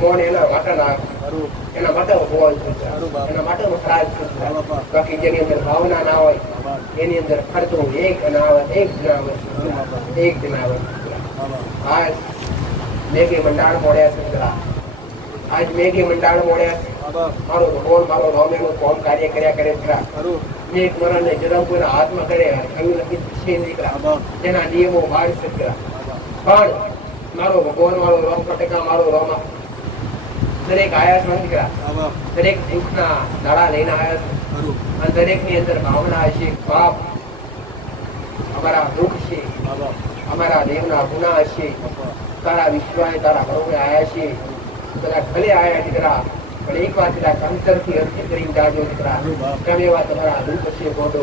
મોને ભગવાન છે. છે. ના ના ના ના આજ મેઘે મંડાણ મોડ્યા છે છે. મારો ભગવાન, મારો રોમેનું કોમ કાર્ય કર્યા કરે ખરું મેઘ મરણને જન્મ કોઈના હાથમાં કરે કયું નથી છે બાબા તેના નિયમો વાળ છે પણ મારો ભગવાન, મારો રોમ કટકા મારો રોમા દરેક આયાસ બાબા દરેક દુઃખના દાડા લઈને આયા છે ખરું. અને દરેકની અંદર ભાવના છે પાપ અમારા દુઃખ છે અમારા દેવના ગુના છે તારા વિશ્વાય તારા ઘરોમાં આયા છે. તારા ભલે આયા દીકરા પણ એક વાર દીકરા અંતરથી અર્થ કરીને જાજો દીકરા તમે એવા તમારા દુઃખ છે ગોડો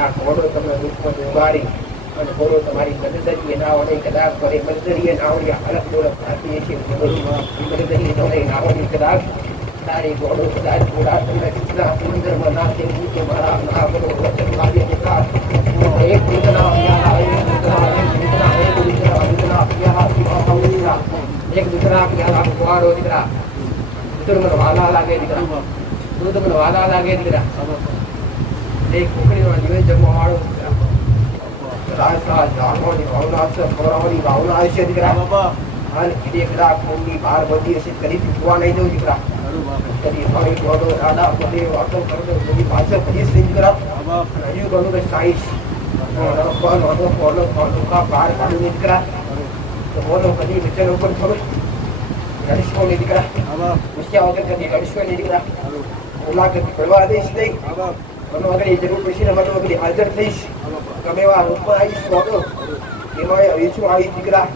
આ ગોડો તમે દુઃખમાં ઉગાડી. અને ગોડો તમારી મદદરીએ ના વડે કદાચ વડે મદદરીએ ના વડે અલગ ડોળક થતી છે મદદરીએ જોડે ના વડે કદાચ તારી ગોડો કદાચ ગોડા તમને કેટલા સમુદ્રમાં નાખે નીચે મારા ના બધો વચન લાગે દીકરા એક દીકરા યાર આવે દીકરા એક દીકરા એક દીકરા દીકરા યાર દીકરા દીકરા. એક દીકરા યાર કુવારો દીકરા. દીકરો મને વાલા લાગે દીકરા. તું તમને વાલા લાગે દીકરા. એક છોકરીનો જીવન જમવા વાળો. જાણવાની ભાવના હશે ખવડાવવાની ભાવના હશે દીકરા. અને કદાચ ખૂનની બહાર બધી હશે કરી જોવા નહીં દઉં દીકરા. કદી થોડી થોડો દાદા બધે વાતો કરતો બધી પાછળ ફરી સિંહ દીકરા હજુ ઘણું કઈ સાઈશ વાતો ફોનો ફોન કા બહાર કાઢું દીકરા તો ફોનો કદી વિચાર ઉપર થોડું લડીશો નહીં. દીકરા પૂછ્યા વગર કદી લડીશો નહીં દીકરા ખરું કદી કરવા દઈશ નહીં મને વગર જરૂર પડશે ને મને હાજર થઈશ. ગમે એવા રૂપમાં આવીશ વાતો એમાં વેચું આવી દીકરા.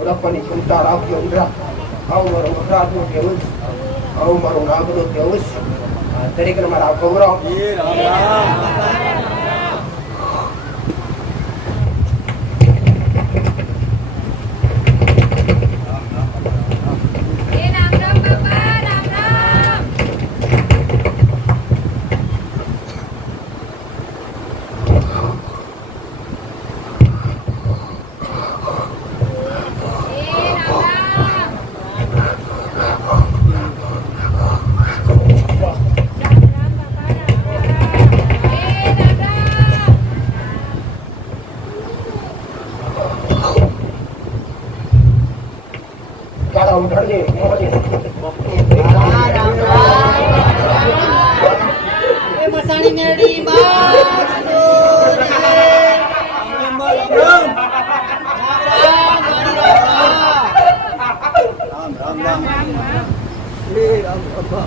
ઓળખવાની ક્ષમતા રાખજો ઉંદરા આવું મારું મકરાતનું કહેવું આવું મારું નાગનું કહેવું દરેકને મારા ગૌરવ એ રામ રામ એ રામ રામ બાપા રામ રામ એ રામ રામ રામ રામ બાપા રામ એ રામ રામ કાળા ઉઠાડજે મોહજે. એ મસાણી મેળી માં જો રે. રામ રામ રામ રામ એ રામ બાપા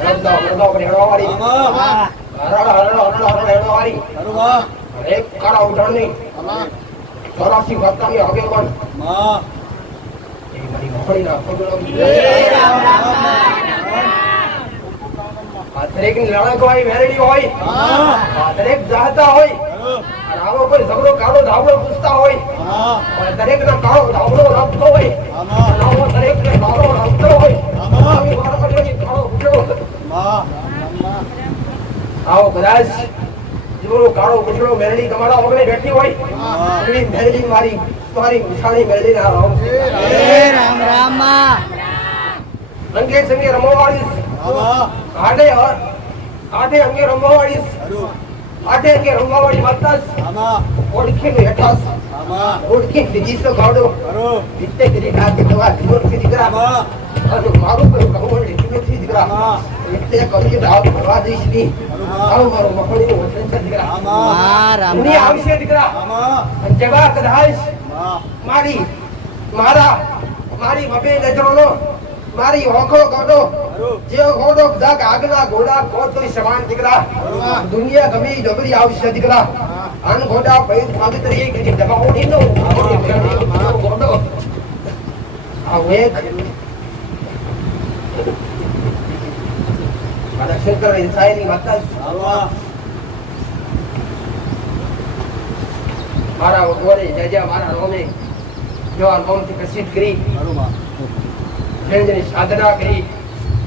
હરડો, હરડો, હરડો, હરડો, હરડો, એક કાળા એ મારી. આ દરેકની લડક હોય વેરડી હોય. હા. દરેક જાતા હોય. ખરું અને આવો કોઈ ઝઘડો કાળો ધાબળો પૂછતા હોય. દરેક અને કાળો ધાબળો રાખતો હોય. દરેક ને કાળો રાખતો હોય. કાળો. આવો કદાચ જેવડો કાળો કચરો મેરડી તમારા ઓગણે બેઠી હોય. એવી મેરડી મારી મારી નિશાની મેરડી ના રામ. રામ રામ. અંગે સંગે રમવાવાળી આડે આડે અંગે રમવાવાળી આડે અંગે રમવાવાળી માતાસ આમાં ઓળખીને હેઠાસ આમાં ઓળખીને દીધી તો ગાડો ખરું વિત્તે કરી નાખી દવા જીવન કરી દીકરા અને મારું કયું કહું દીકરા. એટલે કરી રાવ ભરવા દઈશ નહીં આવું મારું મકડીનું વચન છે દીકરા. આમાં. રામ દુનિયા રામ. આવશે દીકરા. આમાં. અને જગા કદાચ મારી મારા મારી બબે નજરોનો મારી ઓખો ગોડો જે ગોડો દાગ આગના ઘોડા સમાન દીકરા. દુનિયા ગમે ડબરી આવશે દીકરા. અન ઘોડા પૈ માગતરી એક નો ગોડો આ એક મારા શંકર ઇન્સાઈની માતા આમાં મારા ગોરે જજા મારા રોમે જો આ નોમથી પ્રસિદ્ધ કરી. જેને સાધના કરી,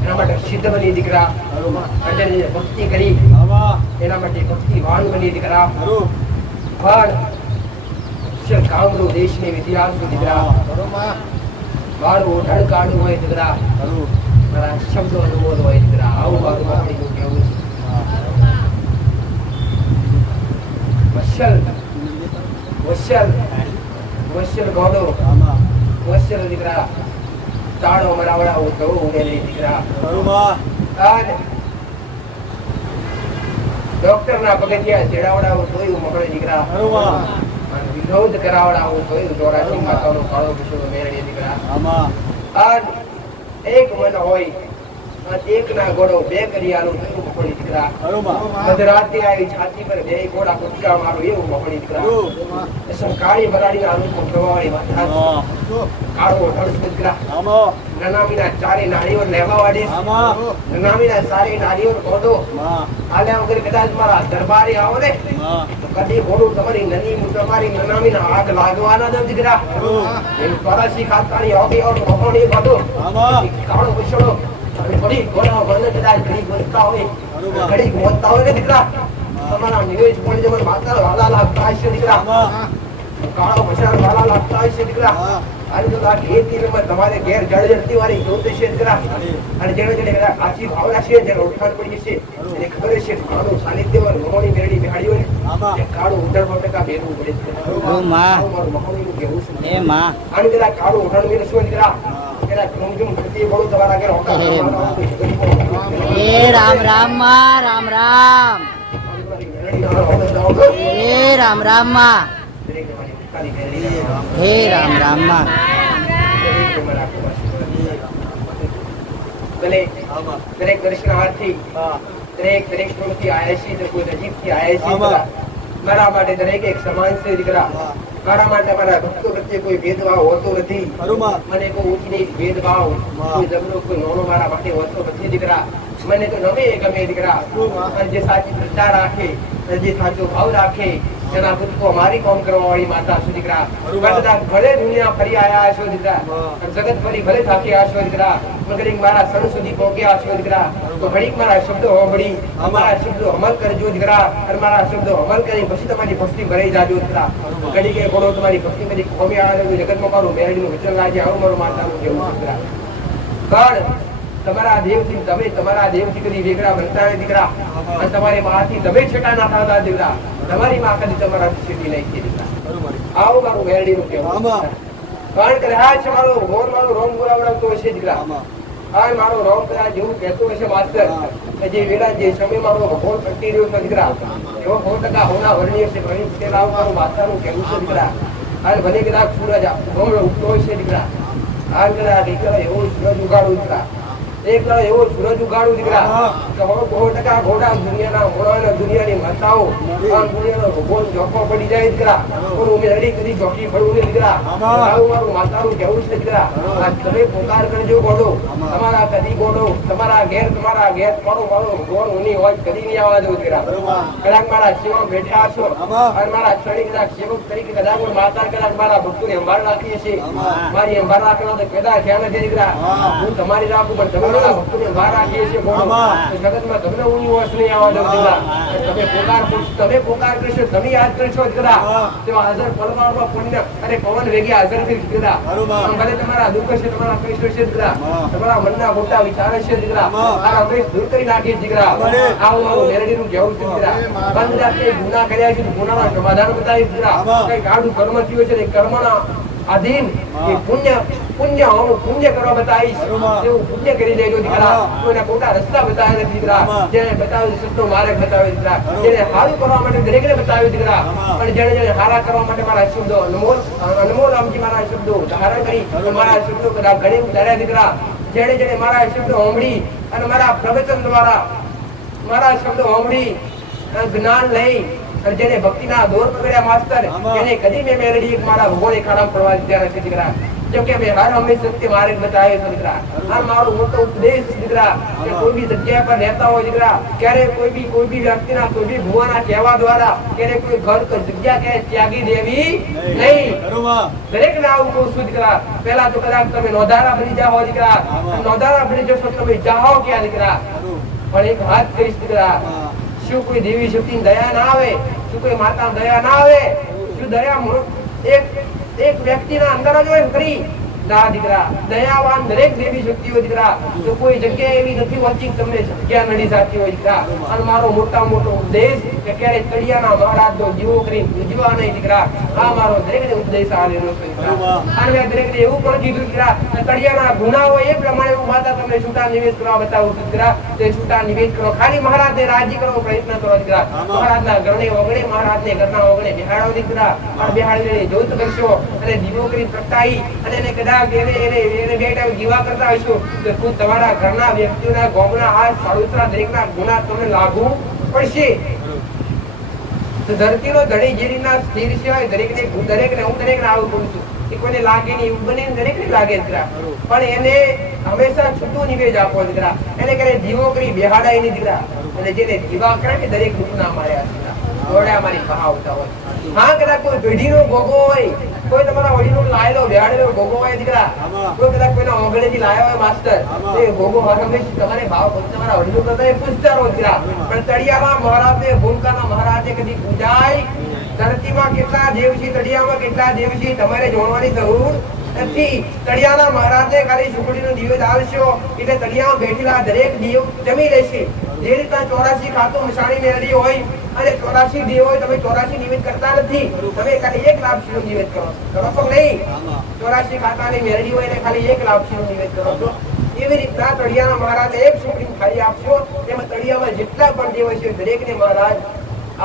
એના માટે સિદ્ધ બની દીકરા. જેને ભક્તિ કરી, એના માટે ભક્તિવાન બની દીકરા. પણ છે કામરૂ દેશની વિદ્યાર્થી મારું ઢળકાણું હોય દીકરા. મારા શબ્દો અનુમોદ હોય દીકરા આવું મારું છે. ગોડો. દીકરા. તાળો તો દીકરા. અને ડોક્ટર ના. પગથિયા ચડાવડાવું તોય મકડે દીકરા. વિરોધ કરાવડાવું તોય ચોરાસી માતાનો કાળો પીછો મેળવી દીકરા. અને એક મન હોય. એક ના ઘોડો બે કરિયાનું તોય મફળી દીકરા. મધરાતે આવી છાતી પર બે ઘોડા કૂદકા મારો એવું મફળી દીકરા. એસમ કાળી બરાડી ના અનુપ પ્રવાહી માથા કાળો ઢળસ દીકરા. નનામીના ચારે નાળીઓ લેવા વાડે નનામી ના સારી નાળીઓ ઘોડો આલે વગર કદાચ મારા દરબારે આવો ને તો કદી ઘોડું તમારી નની તમારી નનામીના આગ લાગવાના જ દીકરા. એ ફરાસી ખાતાની ઓગી ઓગ મફળી ઘોડો કાળો પછડો અને ઘડી ભલે કદાચ ઘડી ગોતતા હોય ઘડી ગોતતા હોય ને દીકરા તમારા નિવેશ પણ જમણ માતા વાલા લાગતા હશે દીકરા. કાળો પછાર વાલા લાગતા હશે દીકરા. અને જો આ ખેતી રમત તમારે ઘેર જળ જળતી વાળી જોત છે દીકરા. અને જેને જેને આછી ભાવના છે જેને ઓળખાણ પડી છે એને ખબર છે કાળો કાળું સાનિધ્ય વાળું મહોની મેળવી બેહાડી હોય ને કાળું ઉધર ટકા બેરવું પડે છે. મારું મહોનીનું કહેવું છે. એ માં. અને પેલા કાળું ઉઠાણ મેળવે શું દીકરા. પેલા કુમજુમ પ્રતિ બળો તમારા ઘેર હોકા અરે કરવાના હોય તો એ રામ રામમાં રામ રામ એ રામ રામમાં હે રામ રામમાં ભલે દરેક દર્શનાર્થી દરેક દરેક સ્વરૂપથી આયા છીએ તો કોઈ નજીકથી આયા છીએ આમાં. દીકરા. મારા માટે દરેક એક સમાન છે દીકરા મારા માટે મારા ભક્તો પ્રત્યે કોઈ ભેદભાવ હોતો નથી. મને કોઈ ઊંચ નીચ ભેદભાવ કોઈ જમનો કોઈ નોનો મારા માટે હોતો નથી દીકરા. મને તો નવે ગમે દીકરા. જે સાચી શ્રદ્ધા રાખે જે સાચો ભાવ રાખે એના પુત્રો મારી કોમ કરવા વાળી માતા છું દીકરા. બધા ભલે દુનિયા ફરી આયા છો દીકરા. જગત ફરી ભલે થાકી છો દીકરા. પણ મારા સણ સુધી પહોંચ્યા છો દીકરા. તો ઘડીક મારા શબ્દો હોંભળી અમારા શબ્દો અમલ કરજો દીકરા. અને મારા શબ્દો અમલ કરી પછી તમારી ભક્તિ ભરાઈ જાજો દીકરા. ઘડીક ઘોડો તમારી ભક્તિ બધી ખોમી આવે જગતમાં મારું મેરડીનું વચન લાગે આવું મારું માતાનું નું છે દીકરા. પણ તમારા દેવથી તમે તમારા દેવથી કદી વેગડા બનતા દીકરા. અને તમારી માથી તમે છેટા ના થતા દીકરા. તમારી માં તમારા છેટી લઈ છે દીકરા આવું મારું મેરડીનું કેવું? આમાં. કારણ કે આ છે મારો મોર મારો રોંગ બોલાવડાવતો હશે જ દીકરા આ મારો રોંગ કદાચ જેવું કહેતો હશે માસ્તર કે જે વેળા જે સમય મારો ભગવાન પ્રગટી રહ્યો નથી દીકરા એવો સો ટકા હોના વર્ણ્ય છે ભણી તે લાવ મારું માતાનું કહેવું છે દીકરા અને ભલે કદાચ સૂરજ ગોળ ઉગતો હોય છે દીકરા આ દીકરા એવો સૂરજ ઉગાડું દીકરા એક દાડો એવો સૂરજ ઉગાડું દીકરા. કે હવે બહુ ટકા ઘોડા દુનિયાના મોડાના દુનિયાની માતાઓ આ દુનિયાનો ભગવાન જોખો પડી જાય દીકરા. પણ હું મેળી કરી જોખી પડવું નહીં દીકરા. મારું મારું માતાનું કહેવું છે દીકરા. આ તમે પોકાર કરજો ગોડો. તમારા કદી ગોડો તમારા ઘેર તમારા ઘેર મારો મારો ભગવાન ઉની હોય કદી નહીં આવવા દઉં દીકરા. કદાચ મારા સેવક બેઠા છો અને મારા ક્ષણિક કદાચ સેવક તરીકે કદાચ માતા કદાચ મારા ભક્તોને અંબાર રાખીએ છીએ. મારી અંબાર રાખવાનો તો કદાચ ખ્યાલ નથી દીકરા. હું. તમારી રાખું પણ તમે મારા ભક્તોને સંભાળ રાખીએ છીએ બોલો. તો જગતમાં તમને ઊંઘ વસ નહીં આવવા દઉં દીકરા તમે પોકાર તમે પોકાર કરશો તમે યાદ કરશો દીકરા તો હાજર પલવાળમાં પુણ્ય અને પવન વેગે હાજર થઈ દીકરા ભલે તમારા દુઃખ છે તમારા કષ્ટ છે દીકરા તમારા મનના મોટા વિચાર છે દીકરા આ અમે દૂર કરી નાખીએ દીકરા આવું આવું મેરડીનું કહેવું છે દીકરા બંધ જાતે ગુના કર્યા છે ગુનાના સમાધાન બતાવી દીકરા કઈ કાઢું કર્મ થયું છે ને કર્મના આધીન એ પુણ્ય પુણ્ય હું પુણ્ય કરવા બતાવીશ એવું પુણ્ય કરી લેજો દીકરા કોઈના ખોટા રસ્તા બતાવે નથી દીકરા. જેને બતાવ્યું સત્ય માર્ગ બતાવ્યો દીકરા. જેને સારું કરવા માટે દરેકને બતાવ્યું દીકરા. પણ જેને જેને હારા કરવા માટે મારા શબ્દો અનમોલ અનમોલ રામજી મારા શબ્દો ધારણ કરી મારા શબ્દો કદાચ ઘણી ઉતાર્યા દીકરા. જેને જેને મારા શબ્દો સાંભળી અને મારા પ્રવચન દ્વારા મારા શબ્દો સાંભળી જ્ઞાન લઈ અને જેને ભક્તિના દોર પકડ્યા માસ્તર એને કદી મેં મેળવી એક મારા ભગવાન ખાડા પડવા દીધા નથી દીકરા. જેમ કે મેં હર હંમેશા સત્ય માર્ગ બતાવ્યો છે દીકરા. આ મારો મોટો ઉપદેશ છે દીકરા કે કોઈ બી જગ્યા પર રહેતા હોય દીકરા ક્યારે કોઈ બી કોઈ બી વ્યક્તિના કોઈ બી ભુવાના કહેવા દ્વારા ક્યારે કોઈ ઘર કે જગ્યા ક્યારે ત્યાગી દેવી નહીં દરેક ને આવું કહું છું દીકરા પેલા તો કદાચ તમે નોંધારા બની જાઓ દીકરા. નોંધારા બની જશો તો તમે જાઓ ક્યાં દીકરા? પણ એક વાત કહીશ દીકરા શું કોઈ દેવી શક્તિ દયા ના આવે? શું કોઈ માતા દયા ના આવે? શું દયા એક એક વ્યક્તિના અંદર જ હોય ખરી ના દીકરા દયાવાન દરેક દેવી શક્તિઓ દીકરા તો કોઈ જગ્યા એવી નથી હોતી તમને જગ્યા નડી જાતી હોય દીકરા અને મારો મોટા મોટો ઉપદેશ કે ક્યારે કડિયાના મહારાજનો જીવો કરી ઉજવા નહીં દીકરા આ મારો દરેકને ઉપદેશ છે દીકરા. અને મેં દરેકને એવું પણ કીધું દીકરા તળિયાના ગુના હોય એ પ્રમાણે હું માતા તમને છૂટા નિવેદ કરવા બતાવું છું દીકરા. તે છૂટા નિવેદ કરો. ખાલી મહારાજને રાજી કરો પ્રયત્ન કરો દીકરા. મહારાજના ગરણે ઓગણે મહારાજને ઘરના ઓગણે બિહાડો દીકરા. અને બિહાડીને જોત કરશો અને દીવો કરી પ્રગટાઈ અને એને કદાચ એને એને એને ધરતીનો દરેક રીતના સ્થિર છે દરેકને દરેકને હું આવું છું. કોઈને લાગે નહીં, એવું બને ને લાગે દીકરા પણ એને હંમેશા છૂટું નિવેદ આપો દીકરા એને કરે દીવો કરી બેહાડાય નહીં દીકરા. અને જેને દીવા કરે ને દરેક દુઃખ ના માર્યા દીકરા દોડ્યા મારી આવતા હોય. હા કદાચ કોઈ પેઢીનો ભોગો હોય કોઈ તમારા વડીલો લાયેલો બેહાડેલો ભોગો હોય દીકરા કોઈ કદાચ કોઈના ઓગળેથી લાયા હોય માસ્ટર એ ભોગો હંમેશા તમારે ભાવ તમારા વડીલો કરતા એ પૂછતા રહો દીકરા. પણ તળિયામાં મહારાજને ભૂલકાના મહારાજે કદી પૂજાય? ધરતીમાં કેટલા દેવ છે તળિયામાં કેટલા દેવ છે તમારે જોડવાની જરૂર નથી. તળિયાના મહારાજે ખાલી સુખડીનો નિવેદ આવશો એટલે તળિયામાં બેઠેલા દરેક દીવ જમી લેશે. જે રીતના ચોરાસી ખાતું મસાણી મેળવી હોય અને ચોરાસી દેવો તમે ચોરાસી નિવેદ કરતા નથી. તમે ખાલી એક લાપસીનું નિવેદ કરો. કરો છો નહીં. ચોરાસી ખાતાની મેળવી હોય ને ખાલી એક લાપસીનું નિવેદ કરો છો. એવી રીતના તળિયાના મહારાજ એક સુપ્રીમ ખાલી આપશો. તેમાં તળિયામાં જેટલા પણ દેવ છે, દરેકને મહારાજ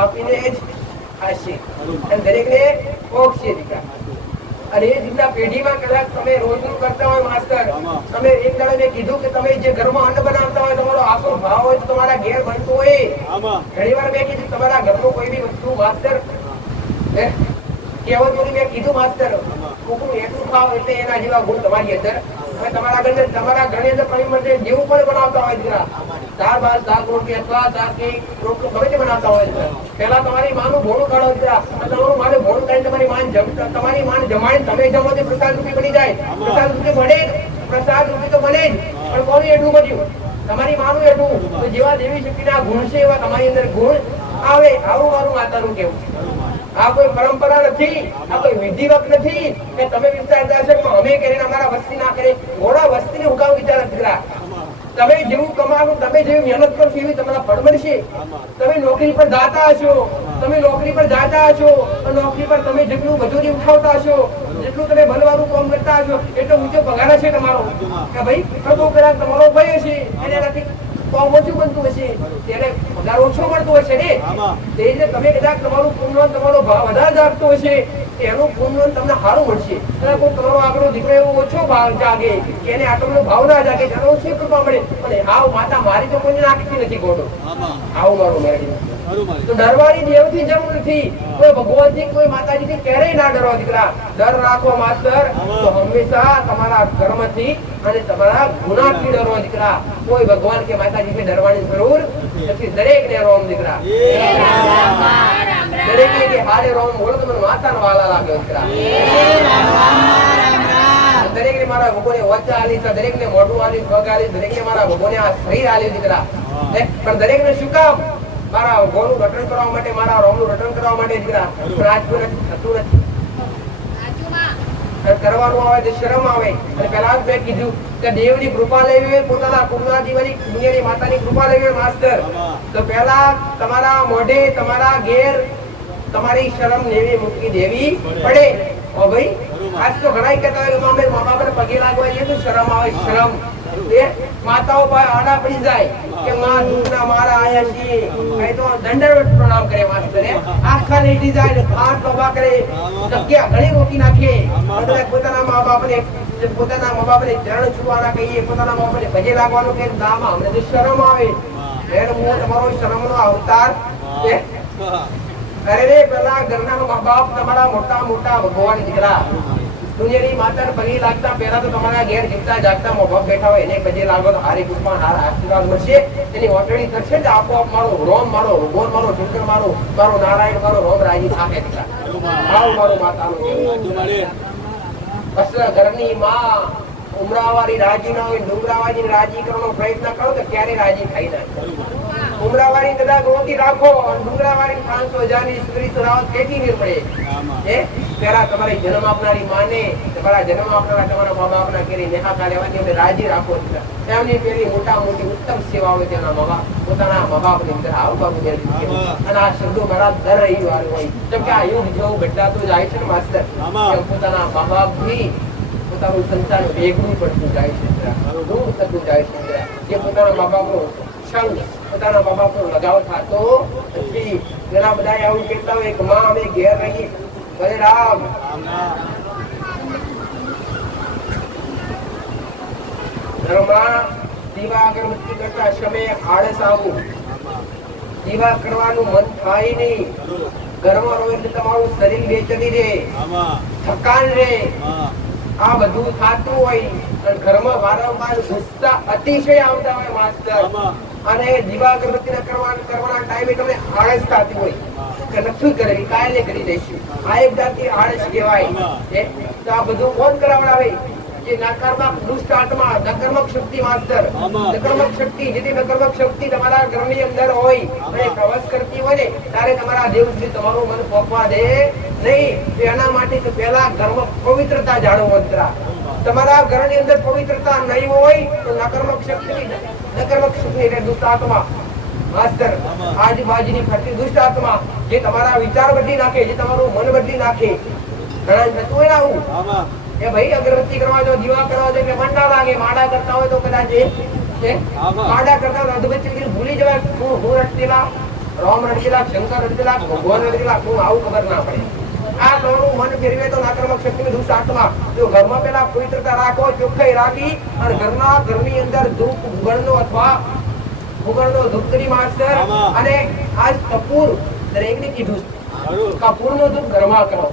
આપીને જ આશે અને દરેકને પોગશે દીકરા અને એ રીતના પેઢીમાં કદાચ તમે રોજનું કરતા હોય માસ્ટર તમે એક દાડે મેં કીધું કે તમે જે ઘરમાં અન્ન બનાવતા હોય તમારો આખો ભાવ હોય તો તમારા ઘેર બનતો હોય. ઘણી વાર મેં કીધું તમારા ઘરનું કોઈ બી વસ્તુ માસ્ટર હે? કહેવત મેં કીધું માસ્ટર કોકનું એટલું ખાવ એટલે એના જેવા ગુણ તમારી અંદર તમારા માનું ભોળું તમે જમો પ્રસાદ રૂપી બની જાય. પ્રસાદ રૂપી પ્રસાદ રૂપી તો બને જ. પણ કોનું એટલું બન્યું? તમારી માનું એટલું તો જેવા દેવી શક્તિના ગુણ છે એવા તમારી અંદર ગુણ આવે. આવું મારું માતાનું કેવું આ કોઈ પરંપરા નથી, આ કોઈ વિધિવત નથી કે તમે વિચારતા હશો કે અમે કરીને અમારા વસ્તી ના કરે ઘોડા વસ્તી ને હુકામ વિચાર નથી તમે જેવું કમાવો, તમે જેવી મહેનત કરશો એવી તમારા ફળ મળશે. તમે નોકરી પર જાતા હશો, તમે નોકરી પર જાતા હશો, તો નોકરી પર તમે જેટલું મજૂરી ઉઠાવતા હશો, જેટલું તમે ભલવાનું કામ કરતા હશો, એટલો ઊંચો પગાર હશે તમારો. કે ભાઈ પ્રભુ કદાચ તમારો ભય હશે, એને કામ ઓછું બનતું હશે ત્યારે પગાર ઓછો મળતો હશે ને? તે રીતે તમે કદાચ તમારું પુણ્ય તમારો ભાવ વધારે જાગતો હશે એનું પુણ્ય તમને સારું મળશે. કોઈ તમારો આગળ દીકરો એવો ઓછો ભાવ જાગે કે એને આટલો ભાવ ના જાગે એનો ઓછી કૃપા મળે. અને આવ માતા મારી તો કોઈને નાખતી નથી ગોડો આવું મારું મેળવી તો ડરવાની દેવથી જરૂર નથી કોઈ ભગવાનથી કોઈ માતાજીથી ક્યારેય ના ડરો દીકરા. ડર રાખો માસ્તર. તો હંમેશા તમારા કર્મથી અને તમારા ગુનાથી ડરો દીકરા. કોઈ ભગવાન કે માતાજીથી ડરવાની જરૂર નથી. દરેકને રોમ દીકરા. દરેકને કે હારે રોમ બોલો તમને માતાનો વાલા લાગ્યો દીકરા. દરેકને મારા ભગવાને વચ્ચા આલી છે દરેકને મોઢું આલી પગ આલી દરેકને મારા ભગવાને આ શરીર આલ્યું દીકરા. પણ પણ દરેકને શું કામ? મારા ગોળનું રટણ કરવા માટે, મારા રોમનું રટણ કરવા માટે નથી, થતું નથી. કૃપા લેવી પોતાના તો પહેલા તમારા મોઢે, તમારા ઘેર તમારી શરમ લેવી મૂકી દેવી પડે. આજ તો ઘણા કહેતા હોય કે મા બાપને પગે લાગવા જઈએ તો શરમ આવે, શરમ. શરમ આવે. બેન, હું તમારો અવતાર છે પેલા ઘરના મા બાપ તમારા મોટા મોટા ભગવાન દીકરા. દુનિયાની માતાને પગે લાગતા પહેલા તો તમારા ઘેર જીવતા જાગતા મા બેઠા હોય, એને પગે લાગો તો હારી કૃપા હાર આશીર્વાદ મળશે. એની ઓટણી થશે ને આપોઆપ મારો રોમ મારો ભગવાન મારો, શંકર મારો મારો નારાયણ મારો, રોમ રાજી થાકે આવ મારો માતાનો ઘરની માં ઉમરાવાળી રાજી ના હોય ડુંગરાવાળી રાજી કરવાનો પ્રયત્ન કરો તો ક્યારે રાજી થઈ ના. ઉમરાવાળી કદાચ ઓછી રાખો અને ડુંગરાવાળી પાંચસો હજારની સ્ત્રી સરાવત કેટલી નહીં પડે પેલા તમારી જન્મ આપનારી માને તમારા જન્મ આપનારા તમારા મા બાપના કેરી નેહાતા લેવાની અમે રાજી રાખો એમની પેલી મોટા મોટી ઉત્તમ સેવાઓ તેના મા બાપ પોતાના મા બાપની અંદર આવું બાબુ અને આ શબ્દો મારા દર રવિવાર હોય. કેમ કે આ યુગ જેવું બદલાતું જાય છે ને માસ્તર? પોતાના મા બાપથી પોતાનું સંતાન ભેગવું પડતું જાય છે. જરા. થતું જાય છે. એ પોતાના મા બાપનો સંગ પોતાના મા બાપનો લગાવ થતો નથી. ઘણા બધા આવું કહેતા હોય કે માં અમે ઘેર રહી ભલે રામ. ઘરમાં દીવા અગરબત્તી કરતા સમયે આળસ આવું. દીવા કરવાનું મન થાય નહીં. ઘરમાં રહો એટલે તમારું શરીર બેચડી રહે. થકાન રહે. આ બધું થતું હોય ઘરમાં વારંવાર ગુસ્સા અતિશય આવતા હોય માસ્ટર. અને દીવા અગરબત્તી કરવાના કરવાના ટાઈમે તમને આળસ થતી હોય. કે નથી કરવી કાલે કરી દઈશું. આ એક જાતિ આળસ કહેવાય. તો આ બધું કોણ કરાવડાવે. જે નકારાત્મક દુષ્ટાત્મા નકારાત્મક શક્તિ માસ્તર આમાં. નકારાત્મક શક્તિ જેથી નકારાત્મક શક્તિ તમારા ઘરની અંદર હોય અને પ્રવાસ કરતી હોય ને ત્યારે તમારા દેવ સુધી તમારું મન પોકવા દે નહીં. એના માટે પહેલા ઘરમાં પવિત્રતા જાળવો અંતરા તમારા ઘરની અંદર પવિત્રતા નહીં હોય તો નકારાત્મક શક્તિ નકારાત્મક શક્તિ એટલે દુષ્ટાત્મા. માસ્ટર આજુબાજુની ફરતી દુષ્ટ આત્મા જે તમારા વિચાર બદલી નાખે જે તમારું મન બદલી નાખે. ઘણા થતું હોય ને આવું. એ ભાઈ અગરબત્તી કરવા જો દીવા કરવા જો કે મંડા લાગે માડા કરતા હોય તો કદાચ એ માડા કરતા હોય તો અગરબત્તી ભૂલી જવાય. હું હું રટકેલા રામ રટકેલા શંકર રટકેલા ભગવાન રટકેલા હું આવું ખબર ના પડે. આ તમારું મન ફેરવે તો નાક્રમક શક્તિ દુષ્ટ આત્મા. જો ઘરમાં પેલા પવિત્રતા રાખો ચોખ્ખાઈ રાખી અને ઘરના ઘરની અંદર ધૂપ ભૂગળનો અથવા ભૂગળનો ધૂપકરી માસ્ટર. અને આજ કપૂર દરેકને કીધું કપૂરનો ધૂપ ઘરમાં કરો.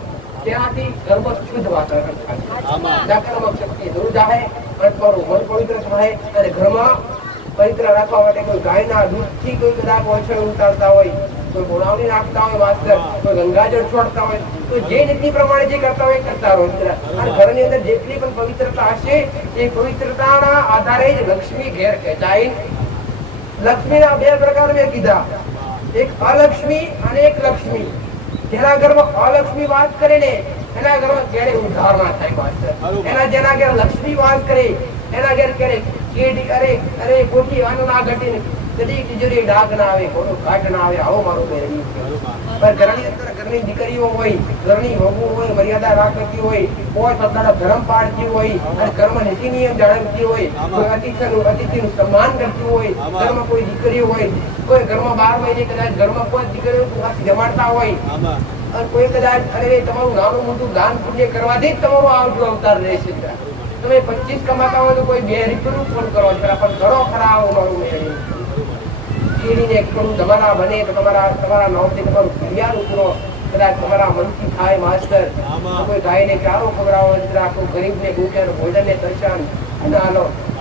તેનાથી ગર્ભ શુદ્ધ વાતાવરણ શક્તિ દૂર જાય અને તમારું મન પવિત્ર થાય અને ઘરમાં પવિત્ર રાખવા માટે કોઈ ગાયના દૂધથી કોઈ કદાચ ઓછળ ઉતારતા હોય કોઈ ગુણાવણી રાખતા હોય માસ્ટર કોઈ ગંગાજળ છોડતા હોય તો જે રીતની પ્રમાણે જે કરતા હોય કરતા રહો. અને ઘરની અંદર જેટલી પણ પવિત્રતા હશે એ પવિત્રતાના આધારે જ લક્ષ્મી ઘેર ખેંચાય લક્ષ્મીના બે પ્રકાર મેં કીધા. એક અલક્ષ્મી અને એક લક્ષ્મી. જેના ઘરમાં અલક્ષ્મી વાસ કરે ને એના ઘરમાં ક્યારે ઉધાર ના થાય માસ્ટર એના જેના ઘેર લક્ષ્મી વાસ કરે એના ઘેર ક્યારે કેડી અરે અરે કોઠી આનું ના ઘટીને કદી તિજોરી કોઈ પોતાના જમાડતા હોય કોઈ કદાચ અરે તમારું નાનું મોટું દાન પુણ્ય કરવાથી જ તમારો આવજો અવતાર રહેશે તમે પચીસ કમાતા હોય તો કોઈ બે રૂપિયાનું ફોન કરો પણ કરો ખરા આવો, મારું મેળવી કીડીને થોડું તમારા બને તો તમારા તમારા નામથી તમારું ક્રિયાનું ઉતરો કદાચ તમારા મનથી થાય માસ્ટર કોઈ ગાયને ચારો ખવડાવો જરા કોઈ ગરીબને ભૂખ્યાને ભોજનને દર્શન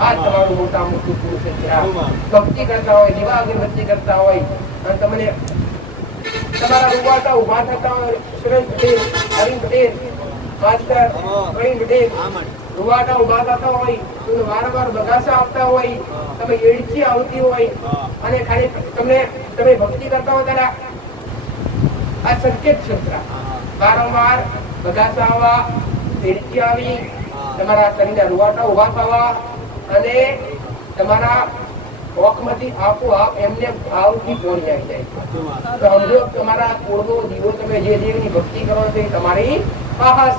આ તમારું મોટા મોટું પુરુષ છે જરા. ભક્તિ કરતા હોય દીવા અગરબત્તી કરતા હોય અને તમને તમારા રૂવાટા ઊભા થતા હોય સુરેશ પટેલ અરવિંદ પટેલ માસ્ટર પ્રવીણ પટેલ રૂવાટા ઊભા થતા હોય તમને વારંવાર બગાસા આપતા હોય તમે એડકી આવતી હોય અને ખાલી તમને તમે ભક્તિ કરતા હો ત્યારે આ સંકેત ક્ષેત્ર. વારંવાર બગાસા આવવા એડકી આવી તમારા શરીરના રૂવાટા ઊભા થવા અને તમારા ઓખમાંથી આપોઆપ એમને ભાવથી જોડી જાય તો સમજો તમારા કોળનો દીવો તમે જે દેવની ભક્તિ કરો છો એ તમારી સાહસ.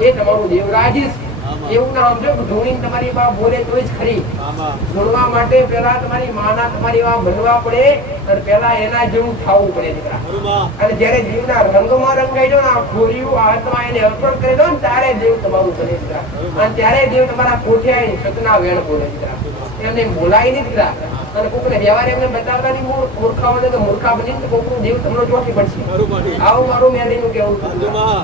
એ તમારું દેવરાજીસ. એવું ના સમજો ધૂણી તમારી બા બોલે તો જ ખરી. ભણવા માટે પેલા તમારી માના તમારી બા ભણવા પડે અને પેલા એના જેવું થવું પડે દીકરા. અને જયારે જીવના રંગમાં રંગાઈ જાઓ ને આ ખોરિયું આત્મા એને અર્પણ કરી દો ને ત્યારે દેવ તમારું કરે દીકરા. અને ત્યારે દેવ તમારા કોઠિયા સતના વેણ બોલે દીકરા. એમને બોલાય નહીં દીકરા. અને કોકને વ્યવહાર એમને બતાવતા નહીં મૂર્ખ- મૂર્ખાઓને તો મૂર્ખા બની તો કોકનું દેવ તમને ચોકી પડશે. આવું મારું મેળીનું કેવું.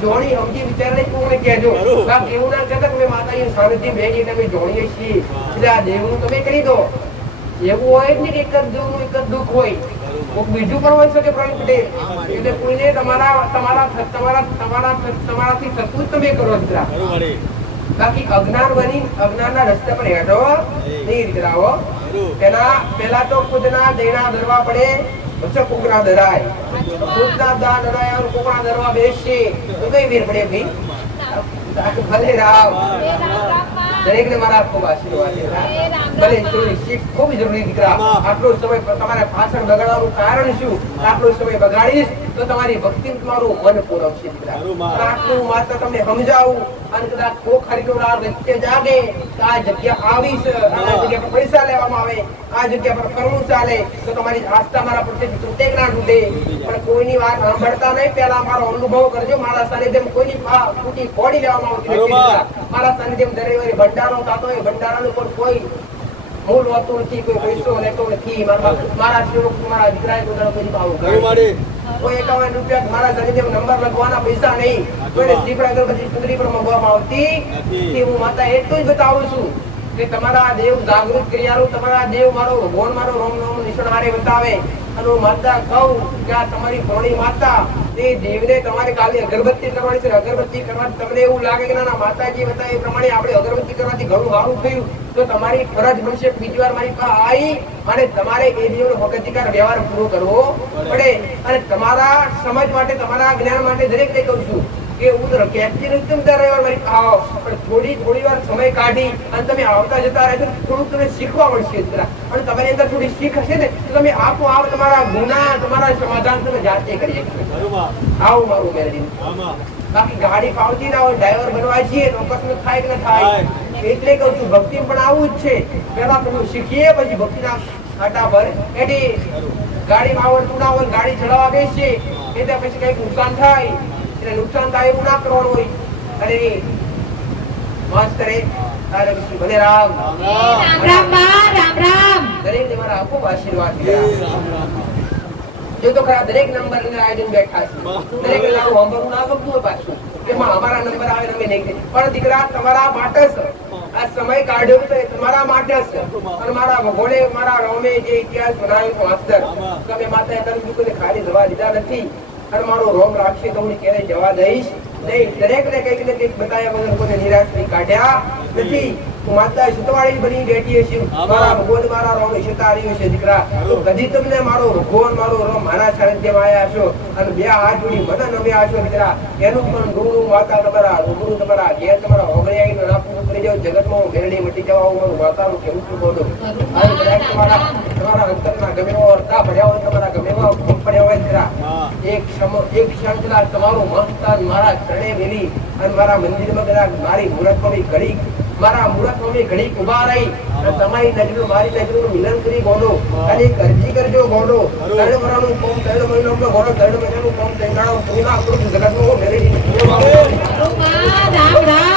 જોણી સમજી વિચારીને કોકને કહેજો. કા કેવું ના કે મેં માતાજીનું સાનિધ્ય ભેગી તમે જોણીએ છીએ. એટલે આ દેવનું તમે કરી દો. એવું હોય જ નહીં એક જ દેવનું એક જ દુઃખ હોય. કોક બીજું પણ હોય શકે પ્રવીણ પટેલ? એટલે કોઈને તમારા તમારા તમારા તમારા તમારાથી થતું જ તમે કરો દીકરા બાકી અજ્ઞાન બની અજ્ઞાનના રસ્તા પર હેઠો નહીં દીકરાઓ તેના પહેલા તો ખુદના દેણા ધરવા પડે પછી કોકરા ધરાય. કોકરા દા ધરાય અને કોકરા ધરવા બેસશે તો કઈ વીર પડે ભાઈ? ભલે રામ. દરેક ને દરેકને મારા ખૂબ આશીર્વાદ ભલે શીખ ખૂબ જરૂરી દીકરા. આટલો સમય તમારે પાછળ બગાડવાનું કારણ શું? આટલો સમય બગાડીશ તો તમારી ભક્તિ તમારું મન પૂરવશે આટલું માત્ર તમને સમજાવું અને કદાચ કોક હરિકુમાર વચ્ચે જાગે આ જગ્યા આવીશ આ જગ્યા પર પૈસા લેવામાં આવે આ જગ્યા પર કરવું ચાલે તો તમારી આસ્થા મારા પ્રત્યે તૂટે ના તૂટે પણ કોઈની વાત સાંભળતા નહીં પહેલા મારો અનુભવ કરજો. મારા સાનિધ્યમ કોઈની તૂટી ફોડી લેવામાં આવતી મારા સાનિધ્યમ દરેક ભંડારો થતો હોય ભંડારાનું ઉપર કોઈ મૂળ હોતું નથી કોઈ પૈસો લેતો નથી. મારા મારા મારા દીકરાએ કોઈ દાડો કોઈ આવું કોઈ એકાવન રૂપિયા મારા સાનિધ્યમ નંબર લખવાના પૈસા નહીં કોઈને શ્રીફળ અગરબત્તી ચૂંટણી પર મંગવામાં આવતી નથી. હું માતા એટલું જ બતાવું છું કે તમારા દેવ જાગૃત તમારા દેવ મારો ભગવાન મારો રોમ રોમ નિશાન મારે બતાવે. અને હું માતા કહું કે આ તમારી ભોળી માતા તે દેવને તમારે કાલે અગરબત્તી કરવાની છે. અગરબત્તી કરવાથી તમને એવું લાગે કે ના માતાજી બતાવે એ પ્રમાણે આપણે અગરબત્તી કરવાથી ઘણું સારું થયું. તો તમારી ફરજ બનશે બીજી વાર મારી પાસે આવી અને તમારે એ દેવનો ભગતિકાર વ્યવહાર પૂરો કરવો પડે. અને તમારા સમજ માટે તમારા જ્ઞાન માટે દરેકને કહું છું કે હું ક્યાંથી નથી તમે રવિવાર મારી આવો? પણ થોડી થોડી વાર સમય કાઢી અને તમે આવતા જતા રહેશો થોડુંક તમે શીખવા મળશે જરા. અને તમારી અંદર થોડી શીખ હશે ને તો તમે આપોઆપ તમારા ગુના તમારા સમાધાન તમે જાતે કરી શકશો. આવું મારું મેરેજ બાકી ગાડી પાવતી ના હોય ડ્રાઈવર બનવા છીએ તો થાય કે ના થાય. એટલે કહું છું ભક્તિ પણ આવું જ છે. પેલા તમે શીખીએ પછી ભક્તિના આટા પર. એથી ગાડીમાં આવડતું ના હોય ગાડી ચડાવવા બેસીએ એટલે પછી કંઈક નુકસાન થાય. એટલે નુકસાન થાય એવું ના કરવાનું હોય. અને મસ્ત કરે તારે પછી ભલે રામ. રામ રામ. દરેક મારા ખૂબ આશીર્વાદ જો તો ખરા દરેક નંબર ને આયોજન બેઠા છે. દરેક નામ હોમવર્ક ના ગમતું હોય પાછું. કે માં અમારા નંબર આવે અમે નહીં પણ દીકરા, તમારા માટે જ આ સમય કાઢ્યો છે તમારા માટે છે. અને મારા ભગોળે મારા રોમે જે ઇતિહાસ બનાવ્યો છે માસ્તર તમે માતા તમે બીજું ખાલી જવા દીધા નથી. અને મારો રોમ રાખશે તો હું ક્યારેય જવા દઈશ નહીં. દરેકને કંઈક ને કંઈક બતાવ્યા વગર કોઈને નિરાશ નહીં કાઢ્યા નથી. માતા સુતવાળી બની બેઠી હશે. મારા ભગવાન મારા રોમ શતારી હશે દીકરા. તો કદી તમને મારો ભગવાન મારો રોમ મારા સાનિધ્યમાં આવ્યા છો? અને બે હાથ જોડી મને નમ્યા છો દીકરા. એનું પણ ગુરુ માતા તમારા ગુરુ તમારા ઘેર તમારા ઓગળિયાઈ નો નાપુ કરી જાવ જગતમાં હું ઘેરડી મટી જવા હું મારું માતાનું કેવું છું બોલું. અને કદાચ તમારા તમારા અંતરના ગમે એવા અર્થા ભર્યા હોય તમારા ગમે એવા ભોગ પડ્યા હોય દીકરા? એક ક્ષમ એક ક્ષણ તમારું મસ્તન મારા ચરણે મેલી. અને મારા મંદિરમાં કદાચ મારી મૂર્તમાં બી ઘડી મારા મૂર્તમાં મમ્મી ઘડી ઊભા રહી અને તમારી નજરો મારી નજરોનું મિલન કરી ગોડો. ખાલી કરજી કરજો ગોડો. ત્રણ વરાનું કોમ ત્રણ મહિનાનો ગોડો ત્રણ મહિનાનું કોમ ત્રણ પૂર્ણ આપણું જગતનું મેળવી રામ રામ.